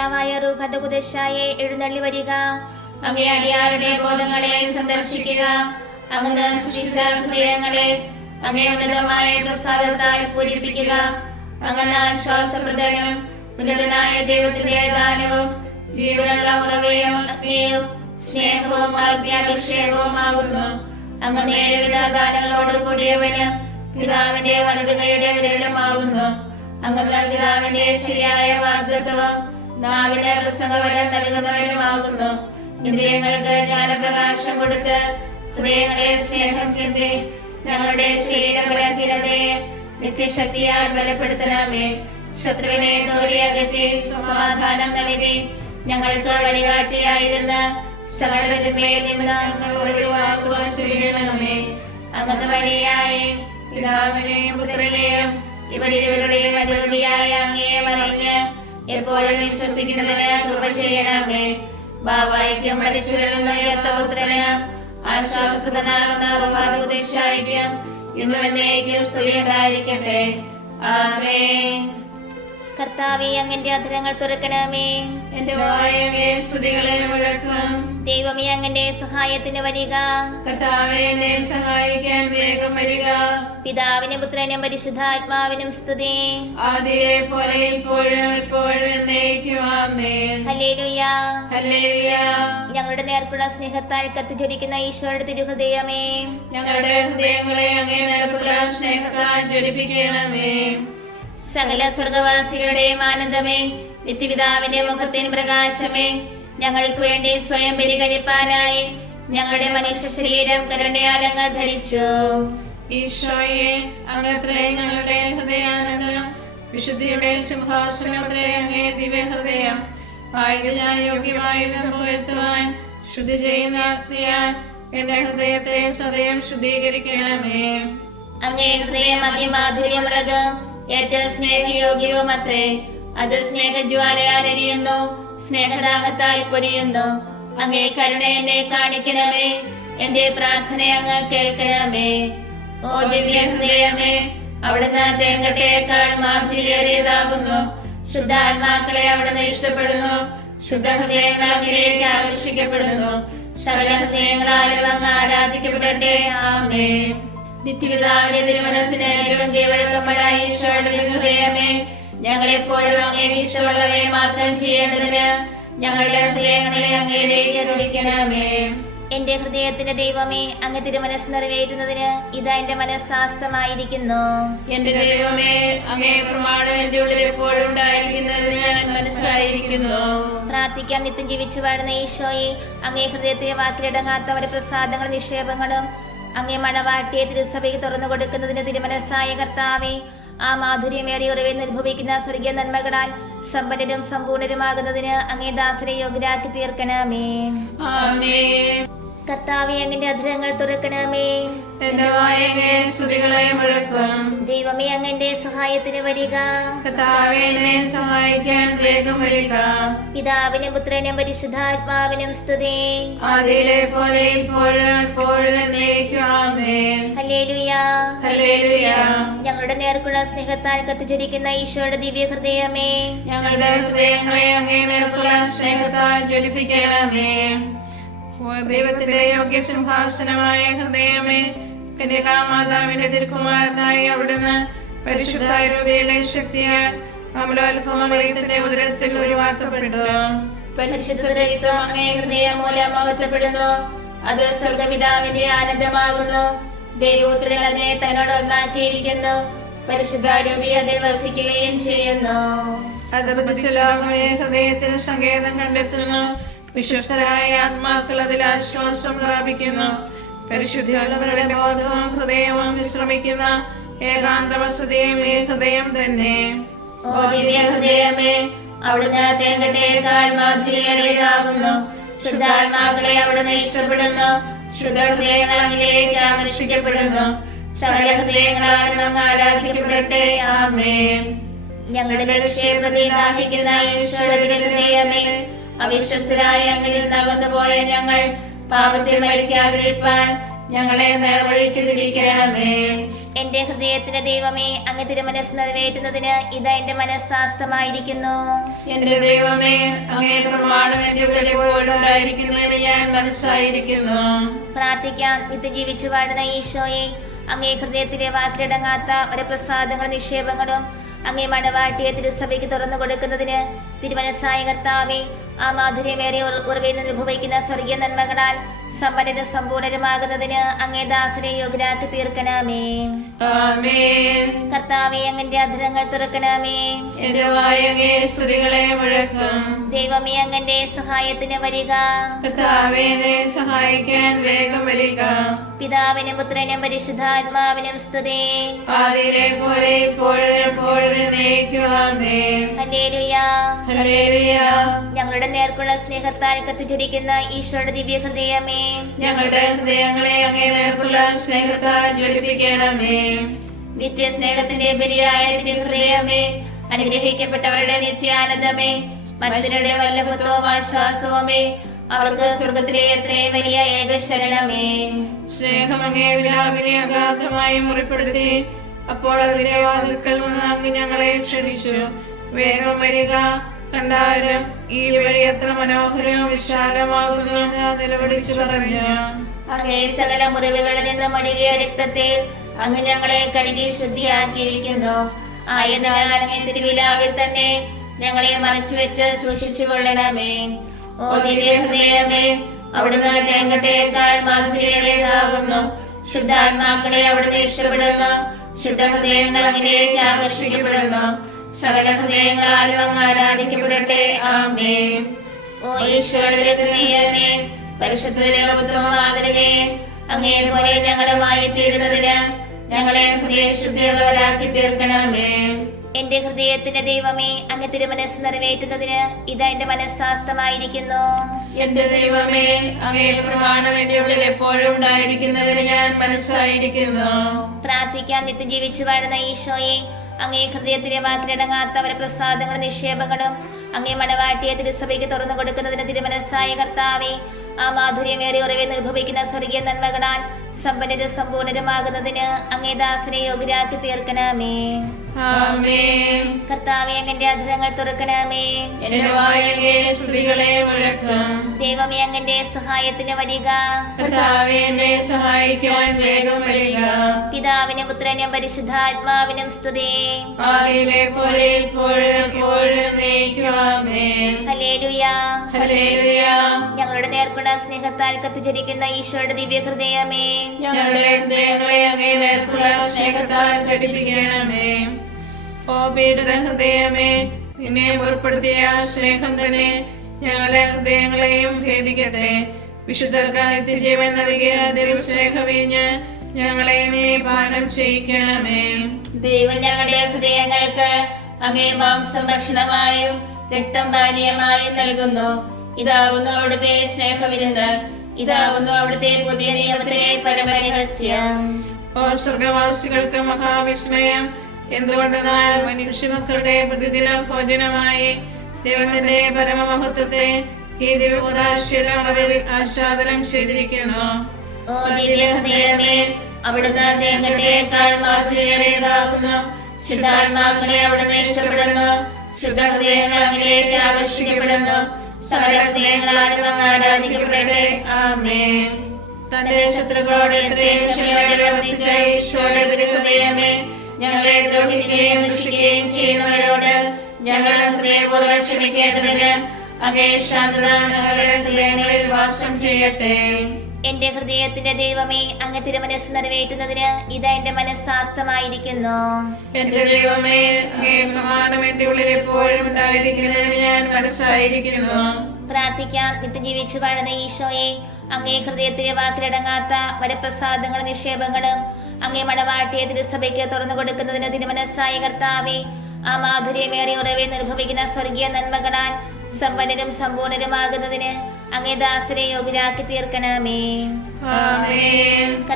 കർത്താവായ റൂഹദകുദശായെ എഴുന്നള്ളി വരിക. അങ്ങേ അടിയാരുടെ ബോധങ്ങളെ സന്ദർശിക്കുക. അങ്ങ് സൃഷ്ടിച്ച ഹൃദയങ്ങളെ അങ്ങേ ഉന്നതമായ പ്രസാദത്താൽ പൂരിപ്പിക്കുക. അങ്ങനെ ആശ്വാസപ്രദനും ഉന്നതനായ ദൈവത്തിന്റെ ദാനവും ജീവനുള്ള ഉറവയും അഗ്നിയും സ്നേഹവും ആത്മീയാഭിഷേകവുമാകുന്നു. അങ്ങനെ ഏഴുവിധ ദാനങ്ങളോട് കൂടിയവന് പിതാവിന്റെ വലതുകൈയുടെ വിരലുമാകുന്നു. അങ്ങനെ പിതാവിന്റെ ശരിയായ വാഗ്ദത്തവും നാവിന് പ്രസംഗവരം നൽകുന്നവനുമാകുന്നു. ഇന്ദ്രിയങ്ങൾക്ക് ജ്ഞാനപ്രകാശം കൊടുത്ത് ഹൃദയങ്ങളെ സ്നേഹം ചിന്തി ഞങ്ങളുടെ ശരീര ബലഹീനതയെ നിത്യശക്തിയാൽ ബലപ്പെടുത്തണമേ. ശത്രുവിനെ ദൂരെ അകറ്റി സമാധാനം നൽകി ഞങ്ങൾക്ക് വഴികാട്ടിയായിരുന്ന സകലത്തിന്മേൽ ഒഴിവാക്കുവാൻ ചെയ്യണമേ. അങ്ങനെ വഴിയായി പിതാവിനെയും പുത്രനെയും ഇവരിവരുടെയും അതിർത്തിയായ അങ്ങയെ മറിഞ്ഞ് എപ്പോഴും വിശ്വസിക്കുന്നതിന് കൃപ ചെയ്യണമേ. ബാബായിക്കും മരിച്ചവരിൽ ഉയർത്ത പുത്രന് ആശ്വാസനാകുന്ന റൂഹാദകുദശായ്ക്കും ഇന്നും എന്നേക്കും സ്തുതി ഉണ്ടായിരിക്കട്ടെ. ആമേൻ. കർത്താവേ, അങ്ങന്റെ അധരങ്ങൾ തുറക്കണമേ. എന്റെ വായ അങ്ങേ സ്തുതികളെ മുഴക്കും. ദൈവമേ, അങ്ങന്റെ സഹായത്തിന് വരിക. കർത്താവേ, എന്നെ സഹായിക്കാൻ വേഗം വരിക. പിതാവിനും പുത്രനും പരിശുദ്ധാത്മാവിനും സ്തുതി. ആദിയിലെ പോലെ ഇപ്പോഴും എപ്പോഴും എന്നേക്കും. ആമേൻ. Hallelujah, hallelujah. ഞങ്ങളുടെ നേർക്കുള്ള സ്നേഹത്താൽ കത്തിജ്വലിക്കുന്ന ഈശോയുടെ തിരുഹൃദയമേ, ഞങ്ങളുടെ ഹൃദയങ്ങളെ അങ്ങേ നേർക്കുള്ള സ്നേഹത്താൽ ജ്വലിപ്പിക്കണമേ. സകല സ്വർഗവാസികളുടെയും ആനന്ദമേ, നിത്യപിതാവിന്റെ മുഖത്തിന് പ്രകാശമേ, ഞങ്ങൾക്ക് വേണ്ടി സ്വയം ബലി കഴിപ്പാനായി ഞങ്ങളുടെ മനുഷ്യ ശരീരം കരുണയാൽ അങ്ങ് ധരിച്ചു. ഈശോയെ, അങ്ങത്രേ ഞങ്ങളുടെ ഹൃദയാനന്ദം. വിശുദ്ധിയുടെ സിംഹാസനത്തിലെ അങ്ങേ ദിവ്യഹൃദയം ആയത് ഞാൻ യോഗ്യമായിരുന്നു പുകഴ്ത്തുവാൻ ശുദ്ധി ചെയ്യുന്ന അഗ്നിയാൽ എന്റെ ഹൃദയത്തെ സദയം ശുദ്ധീകരിക്കണമേ. അങ്ങേ ഹൃദയം അതിമാധുര്യമുള്ളത് ഏറ്റവും സ്നേഹയോഗ്യവും അത്രേ. അത് സ്നേഹജ്വാലയാൽ എരിയുന്നു, സ്നേഹദാഹത്താൽ പൊരിയുന്നു. അങ്ങേ കരുണ എന്നെ കാണിക്കണമേ, എന്റെ പ്രാർത്ഥന അങ്ങ് കേൾക്കണമേ. ഓ ദിവ്യ ഹൃദയമേ, അവിടുന്ന് തേങ്കട്ടയേക്കാൾ മാധുര്യേറിയതാകുന്നു. ശുദ്ധാത്മാക്കളെ അവിടുന്ന് ഇഷ്ടപ്പെടുന്നു. ശുദ്ധ ഹൃദയങ്ങൾ അങ്ങിലേക്ക് ആകർഷിക്കപ്പെടുന്നു. സകല ഹൃദയങ്ങളാലും അങ്ങ് ആരാധിക്കപ്പെടട്ടെ. ആമേൻ. നിത്യപിതാവിന്റെ തിരുമനസ്സിന് ഏറ്റവും കീഴ്വഴക്കമുള്ള ഈശോയുടെ ഹൃദയമേ, ഞങ്ങളെപ്പോഴും അങ്ങേ ഇഷ്ടമുള്ളവയെ മാത്രം ചെയ്യേണ്ടതിന് ഞങ്ങളുടെ ഹൃദയങ്ങളെ അങ്ങയിലേക്ക് തുടിക്കണമേ. എന്റെ ഹൃദയത്തിന്റെ ദൈവമേ, അങ്ങ് തിരുമനസ് നിറവേറ്റുന്നതിന് ഇതാ എന്റെ മനസ്സാസ്തമായിരിക്കുന്നു. എന്റെ ദൈവമേ, അങ്ങേ പ്രമാണം എന്റെ ഉള്ളിൽ എപ്പോഴും ഉണ്ടായിരിക്കുന്നതിന് ഞാൻ മനസ്സായിരിക്കുന്നു. പ്രാർത്ഥിക്കാൻ നിത്യം ജീവിച്ചു വാഴുന്ന ഈശോയെ, അങ്ങേ ഹൃദയത്തിലെ വാക്കിലിടങ്ങാത്തവരുടെ പ്രസാദങ്ങളും നിക്ഷേപങ്ങളും അങ്ങേ മണവാട്ടിയെ തിരുസഭയ്ക്ക് തുറന്നു കൊടുക്കുന്നതിന് തിരുമനസ്സായ കർത്താവേ, ആ മാധുര്യമേറിയ ഉറവിൽ നിർഭവിക്കുന്ന സ്വർഗീയ നന്മകളാൽ സമ്പന്നരും സമ്പൂർണരുമാകുന്നതിന് അങ്ങേ ദാസരെ യോഗ്യരാക്കി തീർക്കണമേ. ആമേൻ. കർത്താവേ, അങ്ങന്റെ അധരങ്ങൾ തുറക്കണമേ. എന്റെ വായ അങ്ങേ സ്തുതികളെ മുഴക്കും. ദൈവമേ, അങ്ങന്റെ സഹായത്തിന് വരിക. കർത്താവേ, എന്നെ സഹായിക്കാൻ വേഗം വരിക. പിതാവിനും പുത്രനും പരിശുദ്ധാത്മാവിനും സ്തുതി. ആദിയിലെ പോലെ ഇപ്പോഴും എപ്പോഴും എന്നേക്കും. ആമേൻ. Hallelujah, hallelujah. ഞങ്ങളുടെ നേർക്കുള്ള സ്നേഹത്താൽ കത്തിജ്വലിക്കുന്ന ഈശോയുടെ ദിവ്യ ഹൃദയമേ, ഞങ്ങളുടെ ഹൃദയങ്ങളെ അങ്ങേ നേർക്കുള്ള സ്നേഹത്താൽ ജ്വലിപ്പിക്കണമേ. ദൈവത്തിന്റെ യോഗ്യ സിംഹാസനമായ ഹൃദയമേ, കന്യകാമാതാവിന്റെ തിരുക്കുമാരനായി അവിടുന്ന് പരിശുദ്ധ രൂപയുടെ ശക്തിയാൽ അമലോത്ഭവമറിയത്തിന്റെ ഉദരത്തിൽ ഒഴിവാക്കപ്പെട്ടു. പരിശുദ്ധത്വം അങ്ങേ ഹൃദയം മൂലം മഹത്വപ്പെടുന്നു. അത് സ്വർഗപിതാവിന്റെ ആനന്ദമാകുന്നു. ദൈവപുത്രൻ അതിനെ തന്നോട് ഒന്നാക്കിയിരിക്കുന്നു. പരിശുദ്ധ രൂപി അതിൽ വസിക്കുകയും ചെയ്യുന്നു. അത് ലോകമേ ഹൃദയത്തിന് സങ്കേതം കണ്ടെത്തുന്നു. വിശ്വസ്തരായ ആത്മാക്കൾ അതിൽ ആശ്വാസം പ്രാപിക്കുന്നു. പരിശുദ്ധിയുള്ളവരുടെ ബോധവും ഹൃദയവും വിശ്രമിക്കുന്ന ഏകാന്ത വസതിയും ഈ ഹൃദയം തന്നെ. ഓ ദിവ്യ ഹൃദയമേ, അവിടുന്ന് തേങ്കട്ടയേക്കാൾ മാധുര്യേറിയതാകുന്നു. ശുദ്ധാത്മാക്കളെ അവിടുന്ന് ഇഷ്ടപ്പെടുന്നു. ശുദ്ധ ഹൃദയങ്ങൾ അങ്ങിലേക്ക് ആകർഷിക്കപ്പെടുന്നു. സകല ഹൃദയങ്ങളാലും അങ്ങ് ആരാധിക്കപ്പെടട്ടെ. ആമേൻ. ഞങ്ങളുടെ രക്ഷയെ ദാഹിക്കുന്ന ഈശോയുടെ ഹൃദയമേ, അവിശ്വസ്തരായ അങ്ങിൽ തകർന്നു പോയ ഞങ്ങൾ പാപത്തിൽ മരിക്കാതിരിക്കാൻ ഞങ്ങളെ നേർവഴിക്ക് തിരിക്കണമേ. എന്റെ ഹൃദയത്തിന്റെ ദൈവമേ, അങ്ങ് തിരുമനസ് നിറവേറ്റുന്നതിന് ഇതാ എന്റെ മനസ്സാസ്തമായിരിക്കുന്നു. എന്റെ ദൈവമേ, അങ്ങേ പ്രമാണം എന്റെ ഉള്ളിൽ എപ്പോഴും ഉണ്ടായിരിക്കുന്നതിന് ഞാൻ മനസ്സായിരിക്കുന്നു. പ്രാർത്ഥിക്കാം. നിത്യം ജീവിച്ചു വാഴുന്ന ഈശോയെ, അങ്ങേ ഹൃദയത്തിലെ വാക്കിലടങ്ങാത്ത ഒരു പ്രസാദങ്ങളും നിക്ഷേപങ്ങളും അങ്ങേ മണവാട്ടിയെ തിരുസഭയ്ക്ക് തുറന്നു കൊടുക്കുന്നതിന് തിരുമനസ്സായ കർത്താവേ, ആ മാധുര്യമേറിയ ഉറവിൽ നിന്ന് അനുഭവിക്കുന്ന സ്വർഗീയ നന്മകളാൽ സമ്പന്നരും സമ്പൂർണരുമാകുന്നതിന് അങ്ങേ ദാസനെ യോഗ്യരാക്കി തീർക്കണമേ. ആമേൻ. കർത്താവേ, അങ്ങന്റെ അധരങ്ങൾ തുറക്കണമേ. എന്റെ വായ് അങ്ങേ സ്തുതികളെ മുഴക്കും. ദൈവമേ, അങ്ങന്റെ സഹായത്തിന് വരിക. കർത്താവേ, എന്നെ സഹായിക്കാൻ വേഗം വരിക. പിതാവിനും പുത്രനും പരിശുദ്ധാത്മാവിനും സ്തുതി. ആദിയിലെ പോലെ ഇപ്പോഴും എപ്പോഴും എന്നേക്കും. ആമേൻ. ഹല്ലേലൂയ. ഹല്ലേലൂയ. ഞങ്ങളുടെ നേർക്കുള്ള സ്നേഹത്താൽ കത്തിച്ചൊരിക്കുന്ന ഈശോയുടെ ദിവ്യ ഹൃദയമേ, ഞങ്ങളുടെ ഹൃദയങ്ങളെ അങ്ങേ നേർക്കുള്ള സ്നേഹത്താൽ ജ്വലിപ്പിക്കണമേ. നിത്യസ്നേഹത്തിന്റെ ബലിയായ തിരുഹൃദയമേ, അനുഗ്രഹിക്കപ്പെട്ടവരുടെ നിത്യാനന്ദമേ, മനുഷ്യരുടെ വല്ലഭത്വവും ആശ്വാസവുമേ, അവർക്ക് സ്വർഗത്തിലെ എത്രയും വലിയ ഏകശരണമേ. സ്നേഹം അങ്ങേ വിലാപിനെ അഗാധമായി മുറിപ്പെടുത്തി അപ്പോൾ അതിന്റെ വാതിൽക്കൽ വന്ന് അങ്ങ് ഞങ്ങളെ ക്ഷണിച്ചു. വേഗം വരിക, കണ്ടാലും ഈ വഴി എത്ര മനോഹരവും വിശാലമാകുന്നു ഞാൻ നിലവിളിച്ചു പറഞ്ഞു. അങ്ങേ സകല മുറിവുകളിൽ നിന്ന് മടികിയ രക്തത്തിൽ അങ്ങ് ഞങ്ങളെ കഴുകി ശുദ്ധിയാക്കിയിരിക്കുന്നു. ആയതിനാൽ അങ്ങേ തിരുവിലാവിൽ തന്നെ ഞങ്ങളെ മറച്ചു വെച്ച് സൂക്ഷിച്ചു കൊള്ളണമേ. ഓ ദിവ്യ ഹൃദയമേ, അവിടുന്ന് തേങ്കട്ടയേക്കാൾ മാധുര്യേറിയതാകുന്നു. ശുദ്ധാത്മാക്കളെ അവിടുന്ന് ഇഷ്ടപ്പെടുന്നു. ശുദ്ധ ഹൃദയങ്ങൾ അങ്ങിലേക്ക് ആകർഷിക്കപ്പെടുന്നു. സകല ഹൃദയങ്ങളാലും അങ്ങ് ആരാധിക്കപ്പെടട്ടെ. ആമേൻ. ഓ ഈശോയുടെ ഹൃദയമേ, പരിശുദ്ധ മാതൃകയെ അങ്ങേ പോലെ ഞങ്ങളുമായി തീരുന്നതിന് ഞങ്ങളെ ഹൃദയശുദ്ധിയുള്ളവരാക്കി തീർക്കണമേ. എന്റെ ഹൃദയത്തിന്റെ ദൈവമേ, അങ്ങ് തിരുമനസ് നിറവേറ്റുന്നതിന് ഇതാ എന്റെ മനസ്സാസ്തമായിരിക്കുന്നു. എന്റെ ദൈവമേ, അങ്ങേ പ്രമാണം എന്റെ ഉള്ളിൽ എപ്പോഴും ഉണ്ടായിരിക്കുന്നതിന് ഞാൻ മനസ്സായിരിക്കുന്നു. പ്രാർത്ഥിക്കാൻ. നിത്യം ജീവിച്ചു വാഴുന്ന ഈശോയെ, അങ്ങേ ഹൃദയത്തിലെ വാക്കിലടങ്ങാത്ത അവരെ പ്രസാദങ്ങളും നിക്ഷേപങ്ങളും അങ്ങേ മണവാട്ടിയെ തിരുസഭയ്ക്ക് തുറന്നു കൊടുക്കുന്നതിന് തിരുമനസ്സായ കർത്താവേ, ആ മാധുര്യമേറിയ ഉറവിൽ നിർഭവിക്കുന്ന സ്വർഗീയ നന്മകളാൽ സമ്പന്നരും സമ്പൂർണരുമാകുന്നതിന് അങ്ങേ ദാസനെ യോഗ്യരാക്കി തീർക്കണമേ. ആമേൻ. കർത്താവേ, അങ്ങന്റെ അധരങ്ങൾ തുറക്കണമേ. എന്റെ വായിലെ സ്തുതികളെ മുഴക്കും. ദൈവമേ, അങ്ങന്റെ സഹായത്തിന് വരിക. കർത്താവേ, എന്നെ സഹായിക്കാൻ വേഗം വരിക. പിതാവിനും പുത്രനും പരിശുദ്ധാത്മാവിനും സ്തുതി. ആദിയിലെ പോലെ ഇപ്പോഴും എപ്പോഴും എന്നേക്കും. ആമേൻ. ഹല്ലേലൂയ. ഹല്ലേലൂയ. ഞങ്ങളുടെ നേർക്കുള്ള സ്നേഹത്താൽ കത്തിച്ചൊരിക്കുന്ന ഈശോയുടെ ദിവ്യ ഹൃദയമേ, ഞങ്ങളുടെ ഹൃദയങ്ങളെ അങ്ങേ നേർക്കുള്ള സ്നേഹത്താൽ ഘടിപ്പിക്കണമേ. ഓ പീഡിത ഹൃദയമേ, നിന്നെ പുറപ്പെടുത്തിയ സ്നേഹം തന്നെ ഞങ്ങളുടെ ഹൃദയങ്ങളെയും ഭേദിക്കട്ടെ. വിശുദ്ധർക്ക് നിത്യജീവൻ നൽകിയ ദൈവസ്നേഹവീഞ്ഞ് ഞങ്ങളെ നീ പാനം ചെയ്യിക്കണമേ. ദൈവം ഞങ്ങളുടെ ഹൃദയങ്ങൾക്ക് അങ്ങേ മാംസം ഭക്ഷണമായും രക്തം പാനീയമായും നൽകുന്നു. ഇതാവുന്നു അവിടുത്തെ സ്നേഹവിരുന്ന്. ഇതാവുന്നു അവിടുത്തെ പുതിയ നിയമത്തിലെ പരമരഹസ്യം. ഓ സ്വർഗവാസികൾക്ക് മഹാവിസ്മയം, എന്തുകൊണ്ടെന്നാൽ മനുഷ്യമക്കളുടെ പ്രതിദിന ഭോജനമായി ദൈവത്തിന്റെ പരമമഹത്വത്തെ ഈ ദിവ്യകൂദാശയുടെ മറവിൽ ആസ്വാദനം ചെയ്തിരിക്കുന്നു. ഓ ദിവ്യ ഹൃദയമേ, അവിടുന്ന് തേങ്കട്ടയേക്കാൾ മാധുര്യേറിയതാകുന്നു. ശുദ്ധാത്മാക്കളെ അവിടുന്ന് ഇഷ്ടപ്പെടുന്നു. ശുദ്ധ ഹൃദയങ്ങൾ അങ്ങിലേക്ക് ആകർഷിക്കപ്പെടുന്നു. സകല ഹൃദയങ്ങളാലും അങ്ങ് ആരാധിക്കപ്പെടട്ടെ. ആമേൻ. തന്റെ ശത്രുക്കളോട് എത്രയും ക്ഷമയോടെ പ്രവർത്തിച്ച ഈശോയുടെ ഹൃദയമേ, ഞങ്ങളെ ദ്രോഹിക്കുകയും ദുഷിക്കുകയും ചെയ്യുന്നവരോട് ഞങ്ങൾ ഹൃദയപൂർവ്വം ക്ഷമിക്കേണ്ടതിന് അങ്ങേ ശാന്തത ഞങ്ങളുടെ ഹൃദയങ്ങളിൽ വാസം ചെയ്യട്ടെ. എന്റെ ഹൃദയത്തിന്റെ ദൈവമേ, അങ്ങ് തിരുമനസ് നിറവേറ്റുന്നതിന് ഇതാ എന്റെ മനസ്സാസ്തമായിരിക്കുന്നു. എന്റെ ദൈവമേ, അങ്ങേ പ്രമാണം എന്റെ ഉള്ളിൽ എപ്പോഴും ഉണ്ടായിരിക്കുന്നതിന് ഞാൻ മനസ്സായിരിക്കുന്നു. പ്രാർത്ഥിക്കാം. നിത്യം ജീവിച്ചു വാഴുന്ന ഈശോയെ, അങ്ങേ ഹൃദയത്തിലെ വാക്കിലടങ്ങാത്ത വരപ്രസാദങ്ങളും നിക്ഷേപങ്ങളും അങ്ങേ മണവാട്ടിയെ തിരുസഭയ്ക്ക് തുറന്നു കൊടുക്കുന്നതിന് തിരുമനസ്സായ കർത്താവേ, ആ മാധുര്യമേറിയ ഉറവിൽ നിർഭവിക്കുന്ന സ്വർഗീയ നന്മകളാൽ സമ്പന്നരും സമ്പൂർണരുമാകുന്നതിന് അങ്ങേ ദാസരെ യോഗ്യരാക്കി തീർക്കണമേ. ആമേൻ.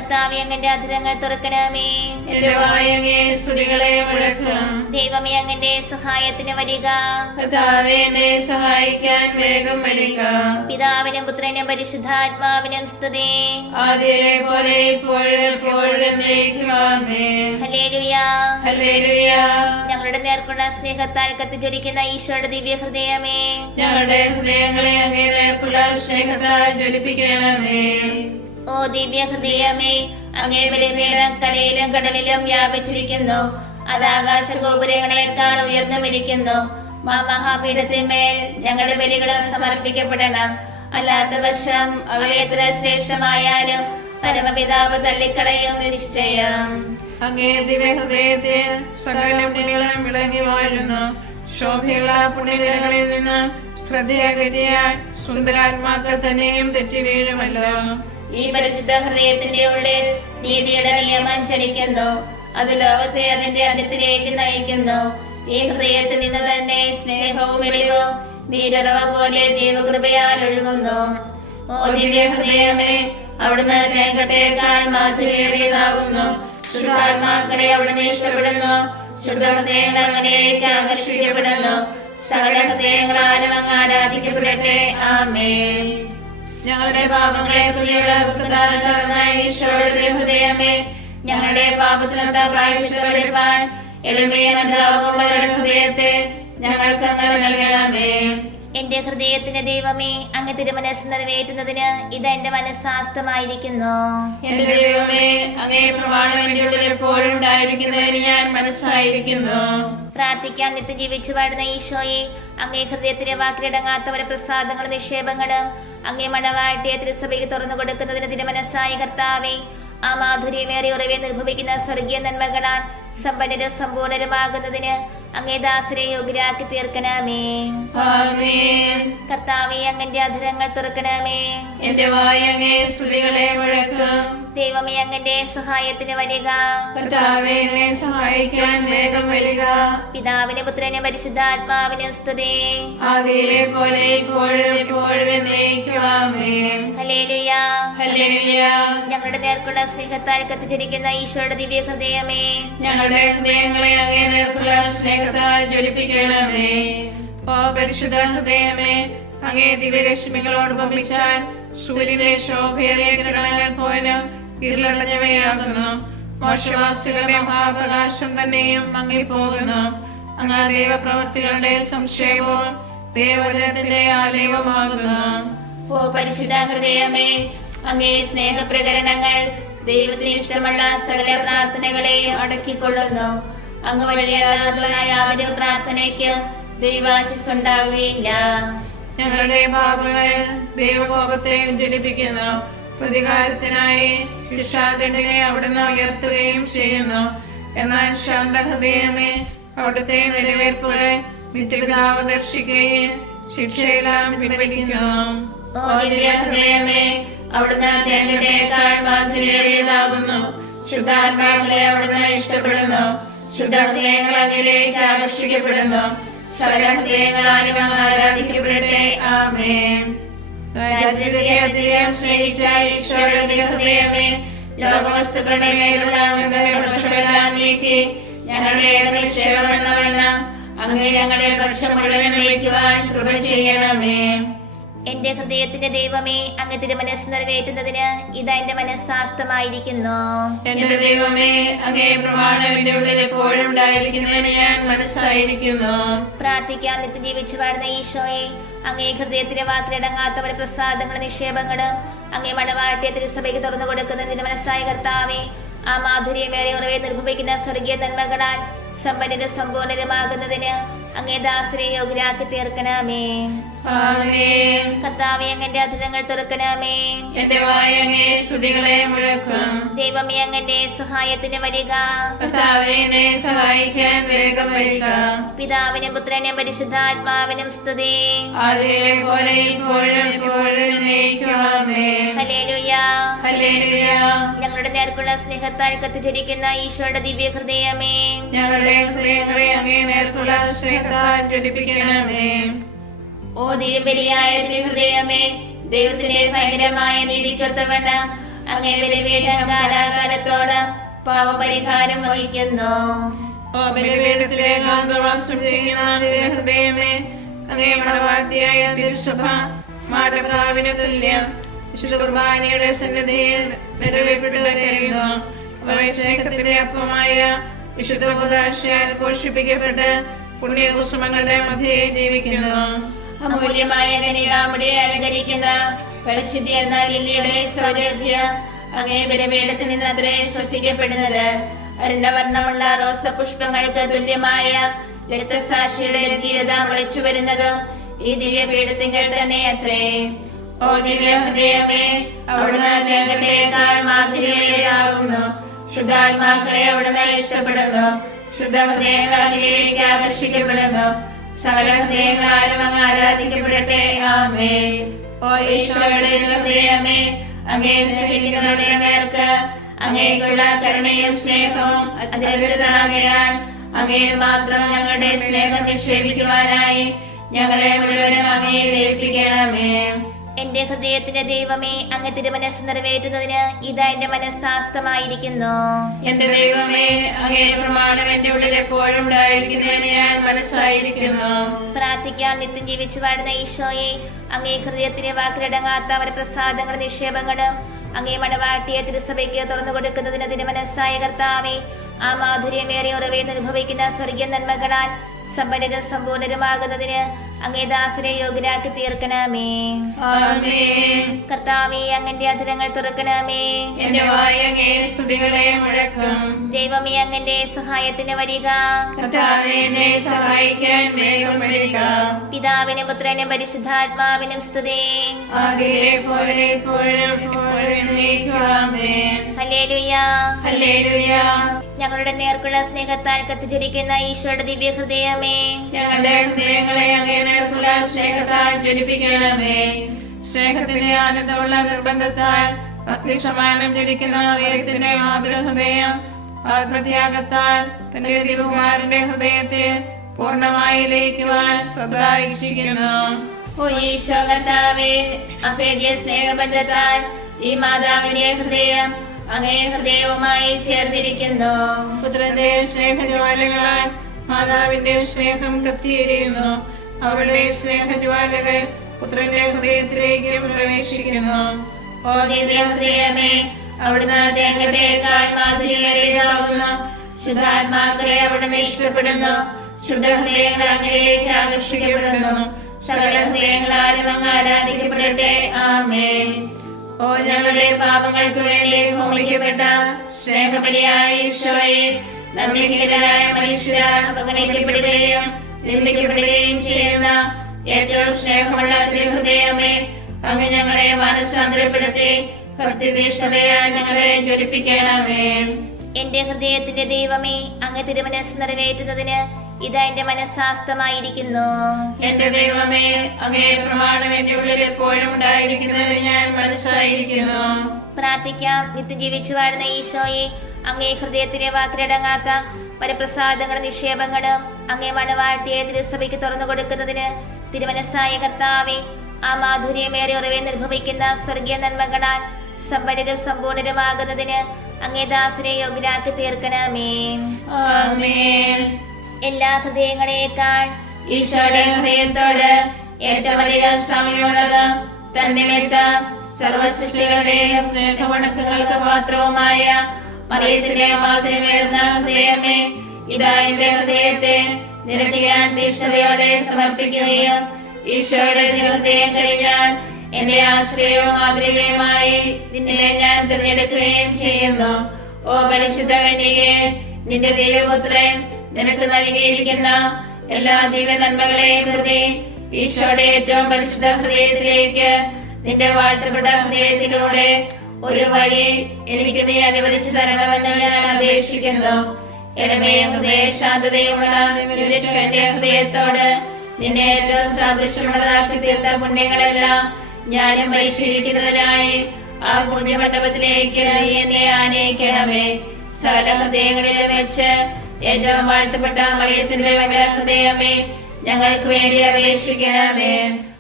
കർത്താവേ അങ്ങന്റെ അധരങ്ങൾ തുറക്കണമേ. എന്റെ വായ അങ്ങേ സ്തുതികളെ മുഴക്കാം. ദൈവമേ അങ്ങന്റെ സഹായത്തിന് വരിക. കർത്താവേ എന്നെ സഹായിക്കാൻ വേഗം വരിക. പിതാവിനും പുത്രനും പരിശുദ്ധാത്മാവിനും സ്തുതി. ആദിയിലെ പോലെ ഇപ്പോഴും എപ്പോഴും എന്നേക്കും ആമേൻ. ഹല്ലേലൂയ. ഹല്ലേലൂയ. ഞങ്ങളുടെ നേർക്കുള്ള സ്നേഹത്താൽ കത്തിജ്വലിക്കുന്ന ഈശോയുടെ ദിവ്യ ഹൃദയമേ, ഞങ്ങളുടെ ഹൃദയങ്ങളെ അങ്ങേ നേർക്കുള്ള സ്നേഹത്താൽ ജ്വലിപ്പിക്കണമേ. ഓ ദിവ്യ ഹൃദയമേ, അങ്ങേ ബലിപീഠം കരയിലും കടലിലും വ്യാപിച്ചിരിക്കുന്നു. അത് ആകാശ ഗോപുരങ്ങളെക്കാൾ ഉയർന്നു വിളിക്കുന്നു. മഹാപീഠത്തിന്മേൽ ഞങ്ങളുടെ ബലികളും സമർപ്പിക്കപ്പെടണം. അല്ലാത്ത പക്ഷം അവയെത്ര ശ്രേഷ്ഠമായാലും പരമപിതാവ് തള്ളിക്കളയും നിശ്ചയം. അങ്ങേ ദിവ്യ ഹൃദയത്തിൽ സകല പുണ്യങ്ങളും വിളങ്ങി വാഴുന്നു. ശോഭയുള്ള പുണ്യനിരകളിൽ നിന്ന് ശ്രദ്ധയകരിയാൻ സുന്ദരാത്മാക്കൾ തന്നെയും തെറ്റി വീഴുമല്ലോ. ഈ പരിശുദ്ധ ഹൃദയത്തിന്റെ ഉള്ളിൽ നീതിയുടെ നിയമം ചലിക്കുന്നു. അത് ലോകത്തെ അതിന്റെ അന്ത്യത്തിലേക്ക് നയിക്കുന്നു. ഈ ഹൃദയത്തിൽ നിന്ന് തന്നെ സ്നേഹവും വെളിവും നീരറവ പോലെ ദൈവകൃപയാൽ ഒഴുകുന്നു. ഓ ദിവ്യ ഹൃദയമേ, അവിടുന്ന് തേങ്കട്ടേക്കാൾ മാധുര്യേറിയതാകുന്നു. ശുദ്ധാത്മാക്കളെ അവിടുന്ന് ഇഷ്ടപ്പെടുന്നു. ശുദ്ധഹൃദയങ്ങൾ അങ്ങനെയൊക്കെ ആകർഷിക്കപ്പെടുന്നു. സകല ഹൃദയങ്ങളാലും അങ്ങ് ആരാധിക്കപ്പെടട്ടെ. ആമേൻ. ഞങ്ങളുടെ പാപങ്ങളെ പ്രിയപ്പെടുന്ന ഈശോയുടെ ഹൃദയമേ, ഞങ്ങളുടെ പാപത്തിനൊത്ത പ്രായശ്ചിത്തമെടുപ്പാൻ എളിമയും അനുതാപവുമുള്ള ഹൃദയത്തെ ഞങ്ങൾക്ക് അങ്ങ് നൽകണമേ. എന്റെ ഹൃദയത്തിന്റെ ദൈവമേ, അങ്ങ് തിരുമനസ് നിറവേറ്റുന്നതിന് ഇത് എന്റെ മനസ്സാസ്തമായിരിക്കുന്നു. എന്റെ ദൈവമേ, അങ്ങേ പ്രമാണം എന്റെ ഉള്ളിൽ എപ്പോഴും ഉണ്ടായിരിക്കുന്നതിന് ഞാൻ മനസ്സായിരിക്കുന്നു. പ്രാർത്ഥിക്കാൻ നിത്യം ജീവിച്ചു വാഴുന്ന ഈശോയെ, അങ്ങേ ഹൃദയത്തിലെ വാക്കിലിടങ്ങാത്തവരെ പ്രസാദങ്ങളും നിക്ഷേപങ്ങളും അങ്ങേ മണവാട്ടിയെ തിരുസഭയ്ക്ക് തുറന്നു കൊടുക്കുന്നതിന് തിരുമനസ്സായ കർത്താവേ, ആ മാധുര്യമേറിയ ഉറവെ നിർഭവിക്കുന്ന സ്വർഗീയ നന്മകളാൽ സമ്പന്നരും സമ്പൂർണരുമാകുന്നതിന് അങ്ങേ ദാസരെ യോഗ്യരാക്കി തീർക്കണമേ. ആമേൻ. കർത്താവേ, അങ്ങന്റെ അധരങ്ങൾ തുറക്കണമേ. എന്റെ വായ അങ്ങേ സ്തുതികളെ മുഴക്കാം. ദൈവമേ, അങ്ങന്റെ സഹായത്തിന് വരിക. കർത്താവേ എന്നെ സഹായിക്കാൻ വേഗം വരിക. പിതാവിനും പുത്രനും പരിശുദ്ധാത്മാവിനും സ്തുതി. ആദിയിലെ പോലെ ഇപ്പോഴും എപ്പോഴും എന്നേക്കും ആമേൻ. ഹല്ലേലൂയ. ഹല്ലേലൂയ. ഞങ്ങളുടെ നേർക്കുള്ള സ്നേഹത്താൽ കത്തിച്ചിരിക്കുന്ന ഈശോയുടെ ദിവ്യ ഹൃദയമേ, ഞങ്ങളുടെ ഹൃദയങ്ങളെ അങ്ങേ നേർക്കുള്ള സ്നേഹത്താൽ ജ്വലിപ്പിക്കണമേ. ഓ പരിശുദ്ധ ഹൃദയമേ, അങ്ങേ ദിവ്യരശ്മികളോട് ഉപമിച്ചാൽ സൂര്യന്റെ ശോഭയേറിയ കിരണങ്ങൾ പോലും ഇരുളടഞ്ഞവയാകുന്നു. മോശവാസികളുടെ മഹാപ്രകാശം തന്നെയും മങ്ങിപ്പോകുന്നു. അങ്ങ് ദൈവപ്രവൃത്തികളുടെ സംക്ഷേപവും ദൈവവചനത്തിന്റെ ആലയവുമാകുന്നു. ഓ പരിശുദ്ധ ഹൃദയമേ, അങ്ങേ സ്നേഹപ്രകരണങ്ങൾ ദൈവത്തിന് ഇഷ്ടമുള്ള സകല പ്രാർത്ഥനകളെ അടക്കിക്കൊള്ളുന്നു. അങ്ങ് വഴിയല്ലാത്ത യാതൊരു പ്രാർത്ഥനയ്ക്ക് ദൈവാശിസ് ഉണ്ടാകുകയില്ല. ഞങ്ങളുടെ പാപങ്ങൾ ദൈവകോപത്തെ ഉജ്ജ്വലിപ്പിക്കുന്നു. പ്രതികാരത്തിനായി ശിക്ഷാദണ്ഡിനെ അവിടുന്ന് ഉയർത്തുകയും ചെയ്യുന്നു. എന്നാൽ ശാന്തഹൃദയമേ, അവിടുത്തെ നിലവേർപ്പുകൾ നിത്യപിതാവ് ദർശിക്കുകയും ശിക്ഷയെല്ലാം പിൻവലിക്കുന്നു. ഓ ഹൃദയമേ, അവിടുന്ന് തേങ്ങയുടേക്കാൾ മാധുര്യേറിയതാകുന്നു. ശുദ്ധാത്മാക്കളെ അവിടുന്ന് ഇഷ്ടപ്പെടുന്നു. ശുദ്ധഹൃദയങ്ങൾ അങ്ങിലേക്ക് ആകർഷിക്കപ്പെടുന്നു. സകല ഹൃദയങ്ങളാലും അങ്ങ് ആരാധിക്കപ്പെടട്ടെ. ആമേൻ. ദാരിദ്ര്യത്തെ സ്നേഹിച്ച ഈശോയുടെ ഹൃദയമേ, ലോകവസ്തുക്കളുടെ മേലുള്ള പക്ഷമെല്ലാം നീക്കി ഞങ്ങളുടെ നിക്ഷേപമെന്നവണ്ണം അങ്ങ് ഞങ്ങളുടെ പക്ഷം മുഴുവൻ വയ്ക്കുവാൻ കൃപ ചെയ്യണമേ. എന്റെ ഹൃദയത്തിന്റെ ദൈവമേ, അങ്ങ് തിരുമനസ് നിറവേറ്റുന്നതിന് ഇത് എന്റെ മനസ്സാസ്തമായിരിക്കുന്നു. എന്റെ ദൈവമേ, അങ്ങേ പ്രമാണം എന്റെ ഉള്ളിൽ എപ്പോഴും ഉണ്ടായിരിക്കുന്നതിന് ഞാൻ മനസ്സായിരിക്കുന്നു. പ്രാർത്ഥിക്കാൻ നിത്യം ജീവിച്ചു വാഴുന്ന ഈശോയെ, അങ്ങേ ഹൃദയത്തിലെ വാക്കിലിടങ്ങാത്തവരെ പ്രസാദങ്ങളും നിക്ഷേപങ്ങളും അങ്ങേ മണവാട്ടിയെ തിരുസഭയ്ക്ക് തുറന്നു കൊടുക്കുന്ന തിരുമനസ്സായ കർത്താവേ, ആ മാധുര്യമേറിയ ഉറവെ നിർഭവിക്കുന്ന സ്വർഗീയ നന്മകളാൽ സമ്പന്നരും സമ്പൂർണരുമാകുന്നതിന് അങ്ങേ ദാസരെ യോഗ്യരാക്കി തീർക്കണമേ. ആമേൻ. കർത്താവേ, അങ്ങന്റെ അധരങ്ങൾ തുറക്കണമേ. എന്റെ വായ അങ്ങേ സ്തുതികളെ മുഴക്കും. ദൈവമേ, അങ്ങന്റെ സഹായത്തിന് വരിക. കർത്താവേ എന്നെ സഹായിക്കാൻ വേഗം വരിക. പിതാവിനും പുത്രനും പരിശുദ്ധാത്മാവിനും സ്തുതി. ആദിയിലെ പോലെ ഇപ്പോഴും എപ്പോഴും എന്നേക്കും ആമേൻ. ഹല്ലേലൂയ. ഹല്ലേലൂയ. ഞങ്ങളുടെ നേർക്കുള്ള സ്നേഹത്താൽ കത്തിച്ചിരിക്കുന്ന ഈശോയുടെ ദിവ്യ ഹൃദയമേ, ഞങ്ങളുടെ ഹൃദയങ്ങളെ അങ്ങേ നേർക്കുള്ള സ്നേഹത്താൽ ജ്വലിപ്പിക്കണമേ. ഓ ദിവ്യബലിയായ ഹൃദയമേ, ദൈവത്തിന്റെ ഭയങ്കരമായ നീതിക്കൊത്തവണ്ണം അങ്ങേ ബലിപീഠം കാലാകാലത്തോട് പാപപരിഹാരം വഹിക്കുന്നു. ഓ ബലിപീഠത്തിലെ ഏകാന്തവാസം ചെയ്യുന്ന ഹൃദയമേ, അങ്ങേ മണവാട്ടിയായ തിരുസഭ മാടപ്രാവിന് തുല്യം വിശുദ്ധ കുർബാനയുടെ സന്നിധിയിൽ നിറവേറ്റു കരയുന്നു. സ്നേഹത്തിന്റെ അപ്പമായ വിശുദ്ധ ഉപദാശയാൽ പോഷിപ്പിക്കപ്പെട്ട് പുണ്യകുസുമങ്ങളുടെ മധ്യേ ജീവിക്കുന്നു. അമൂല്യമായ കനികാമുടെ അലങ്കരിക്കുന്ന പരിശുദ്ധി എന്ന ലില്ലിയുടെ സൗരഭ്യം അങ്ങേ ബലിപീഠത്തിൽ നിന്ന് അത്രേ ശ്വസിക്കപ്പെടുന്നത്. അരുണവർണ്ണമുള്ള റോസപുഷ്പങ്ങൾക്ക് തുല്യമായ രക്തസാക്ഷിയുടെ ധീരത മുളച്ചു വരുന്നതും ഈ ദിവ്യപീഠത്തിങ്കൽ തന്നെ അത്രേ. ഓ ദിവ്യ ഹൃദയമേ, അവിടുന്ന് തേങ്ങട്ടേക്കാൾ മാധുര്യമേറിയാകുന്നു. ശുദ്ധാത്മാക്കളെ അവിടുന്ന് ഇഷ്ടപ്പെടുന്നു. ശുദ്ധ ഹൃദയങ്ങളിലേക്ക് ആകർഷിക്കപ്പെടുന്നു. സകല ഹൃദയങ്ങളാലും അങ്ങ് ആരാധിക്കപ്പെടട്ടെ. ആമേൻ. ഓ ഈശോയുടെ ഹൃദയമേ, അങ്ങേ സ്നേഹിക്കുന്നവരുടെ നേർക്ക് അങ്ങേക്കുള്ള കരുണയും സ്നേഹവും അതിരതാകയാൽ അങ്ങേ മാത്രം ഞങ്ങളുടെ സ്നേഹം നിക്ഷേപിക്കുവാനായി ഞങ്ങളെ മുഴുവനും അങ്ങേ ഏൽപ്പിക്കണമേ. എന്റെ ഹൃദയത്തിന്റെ ദൈവമേ, അങ്ങ് തിരുമനസ് നിറവേറ്റുന്നതിന് ഇതാ എന്റെ മനസ്സാസ്തമായിരിക്കുന്നു. എന്റെ ദൈവമേ, അങ്ങേ പ്രമാണം എന്റെ ഉള്ളിൽ എപ്പോഴും ഉണ്ടായിരിക്കുന്നതിന് ഞാൻ മനസ്സായിരിക്കുന്നു. പ്രാർത്ഥിക്കാം. നിത്യം ജീവിച്ചു വാഴുന്ന ഈശോയെ, അങ്ങേ ഹൃദയത്തിലെ വാക്കിലടങ്ങാത്ത വരപ്രസാദങ്ങളും നിക്ഷേപങ്ങളും അങ്ങേ മണവാട്ടിയെ തിരുസഭയ്ക്ക് തുറന്നു കൊടുക്കുന്നതിന് തിരുമനസ്സായ കർത്താവേ, ആ മാധുര്യമേറിയ ഉറവേന്ന് അനുഭവിക്കുന്ന സ്വർഗീയ നന്മകളാൽ സമ്പന്നരും സമ്പൂർണരുമാകുന്നതിന് അങ്ങേ ദാസരെ യോഗ്യരാക്കി തീർക്കണമേ. ആമേൻ. കർത്താവേ, അങ്ങന്റെ അധരങ്ങൾ തുറക്കണമേ. എന്റെ വായ അങ്ങേ സ്തുതികളെ മുഴക്കും. ദൈവമേ, അങ്ങന്റെ സഹായത്തിന് വരിക. കർത്താവേ, എന്നെ സഹായിക്കാൻ വേഗം വരിക. പിതാവിനും പുത്രനും പരിശുദ്ധാത്മാവിനും സ്തുതി. ആദിയിലെ പോലെ ഇപ്പോഴും എപ്പോഴും എന്നേക്കും. ആമേൻ. ഹല്ലേലൂയ. ഹല്ലേലൂയ. ഞങ്ങളുടെ നേർക്കുള്ള സ്നേഹത്താൽ കത്തിച്ചിരിക്കുന്ന ഈശോയുടെ ദിവ്യ ഹൃദയമേ, ഞങ്ങളുടെ ഹൃദയങ്ങളെ അങ്ങേ നേർക്കുള്ള സ്നേഹത്താൽ ജ്വലിപ്പിക്കണമേ. സ്നേഹത്തിന്റെ ആനന്ദമുള്ള നിർബന്ധത്താൽ ഭക്തി സമാനം ജ്വലിക്കുന്ന ദൈവത്തിന്റെ മാതൃഹൃദയം ആത്മത്യാഗത്താൽ തന്റെ ദൈവകുമാരന്റെ ഹൃദയത്തെ പൂർണ്ണമായി ലയിക്കുവാൻ സദാ ഇച്ഛിക്കുന്നു. ഓ ഈശോ കർത്താവേ, അഭേദ്യ സ്നേഹബന്ധത്താൽ ഈ മാതാവിന്റെ ഹൃദയം അങ്ങേ ഹൃദയവുമായി ചേർന്നിരിക്കുന്നു. പുത്രന്റെ സ്നേഹജ്വാലകളാൽ മാതാവിന്റെ സ്നേഹം കത്തിയെരിയുന്നു. അവളുടെ സ്നേഹജ്വാലകൾ പുത്രന്റെ ഹൃദയത്തിലേക്ക് പ്രവേശിക്കുന്നു. ഓ ദിവ്യ ഹൃദയമേ, അവിടുന്ന് തേങ്ങട്ടേക്കാൾ മാധുര്യമേറിയതാകുന്നു. ശുദ്ധാത്മാക്കളെ അവിടുന്ന് ഇഷ്ടപ്പെടുന്നു. ശുദ്ധ ഹൃദയങ്ങൾ അങ്ങേക്ക് ആകർഷിക്കപ്പെടുന്നു. സകല ഹൃദയങ്ങളാലും അങ്ങ് ആരാധിക്കപ്പെടട്ടെ. ആമേൻ. ഓ ഞങ്ങളുടെ പാപങ്ങൾക്ക് വേണ്ടി ഹോമിക്കപ്പെട്ട സ്നേഹബലിയായ ഈശോയെ, നന്ദിഹീനരായ മനുഷ്യരാൽ അവഗണിക്കപ്പെടുകയും നിന്ദിക്കപ്പെടുകയും ചെയ്യുന്ന ഏറ്റവും സ്നേഹമുള്ള തിരുഹൃദയമേ, അങ്ങ് ഞങ്ങളെ മാനസാന്തരപ്പെടുത്തി ഭക്തിതീഷ്ണതയാൽ ഞങ്ങളെ ജ്വലിപ്പിക്കണമേ. എന്റെ ഹൃദയത്തിന്റെ ദൈവമേ, അങ്ങ് തിരുമനസ് നിറവേറ്റുന്നതിന് ഇതാ എന്റെ മനസ്സാസ്തമായിരിക്കുന്നു. എന്റെ ദൈവമേ, അങ്ങേ പ്രമാണം എന്റെ ഉള്ളിൽ എപ്പോഴും ഉണ്ടായിരിക്കുന്നതിന് ഞാൻ മനസ്സായിരിക്കുന്നു. പ്രാർത്ഥിക്കാം. നിത്യം ജീവിച്ചു വാഴുന്ന ഈശോയെ, അങ്ങേ ഹൃദയത്തിലെ വാക്കിലടങ്ങാത്ത വരപ്രസാദങ്ങളും നിക്ഷേപങ്ങളും അങ്ങേ മണവാട്ടിയെ തിരുസഭയ്ക്ക് തുറന്നു കൊടുക്കുന്നതിന് തിരുമനസ്സായ കർത്താവേ, ആ മാധുര്യമേറെ ഉറവെ നിർഭവിക്കുന്ന സ്വർഗീയ നന്മകളാൽ സമ്പന്നരും സമ്പൂർണരുമാകുന്നതിന് അങ്ങേ ദാസരെ യോഗ്യരാക്കി തീർക്കണമേ. ആമേൻ. എല്ലാ ഹൃദയങ്ങളെക്കാൾ ഈശോയുടെ ഹൃദയത്തോട് ഏറ്റവും അധികം സമയമുള്ളത് തന്നിമിത്തം സർവസൃഷ്ടികളുടെയും സ്നേഹവണക്കങ്ങൾക്ക് പാത്രവുമായ മറിയത്തിന്റെ മാധുര്യമേറുന്ന ഹൃദയമേ, ഇതാ എന്റെ ഹൃദയത്തെ നിനക്ക് ഞാൻ തീഷ്ണതയോടെ സമർപ്പിക്കുകയും ഈശോയുടെ ഹൃദയം കഴിഞ്ഞാൽ എന്റെ ആശ്രയവും മാതൃകയുമായി നിന്നെ ഞാൻ തിരഞ്ഞെടുക്കുകയും ചെയ്യുന്നു. ഓ പരിശുദ്ധ കന്യകേ, നിന്റെ ദിവ്യപുത്രൻ നിനക്ക് നൽകിയിരിക്കുന്ന എല്ലാ ദിവ്യ നന്മകളെയും പ്രതി ഈശോയുടെ ഏറ്റവും പരിശുദ്ധ ഹൃദയത്തിലേക്ക് നിന്റെ വാഴ്ത്തപ്പെട്ട ഹൃദയത്തിലൂടെ ഒരു വഴി എനിക്ക് നീ അനുവദിച്ചു തരണമെന്ന് ഞാൻ അപേക്ഷിക്കുന്നു. ഇടമേ ഹൃദയ ശാന്തതയുള്ള എന്റെ ഹൃദയത്തോട് നിന്നെ ഏറ്റവും സാദൃശ്യമുള്ളതാക്കി തീർത്ത പുണ്യങ്ങളെല്ലാം ഞാനും പരിശീലിക്കുന്നതിനായി ആ പൂജ്യമണ്ഡപത്തിലേക്ക് നീ എന്നെ ആനയിക്കണമേ. സകല ഹൃദയങ്ങളിലും വെച്ച് ഏറ്റവും വാഴ്ത്തപ്പെട്ട മറിയത്തിന്റെ ഹൃദയമേ, ഞങ്ങൾക്ക് വേണ്ടി അപേക്ഷിക്കണമേ.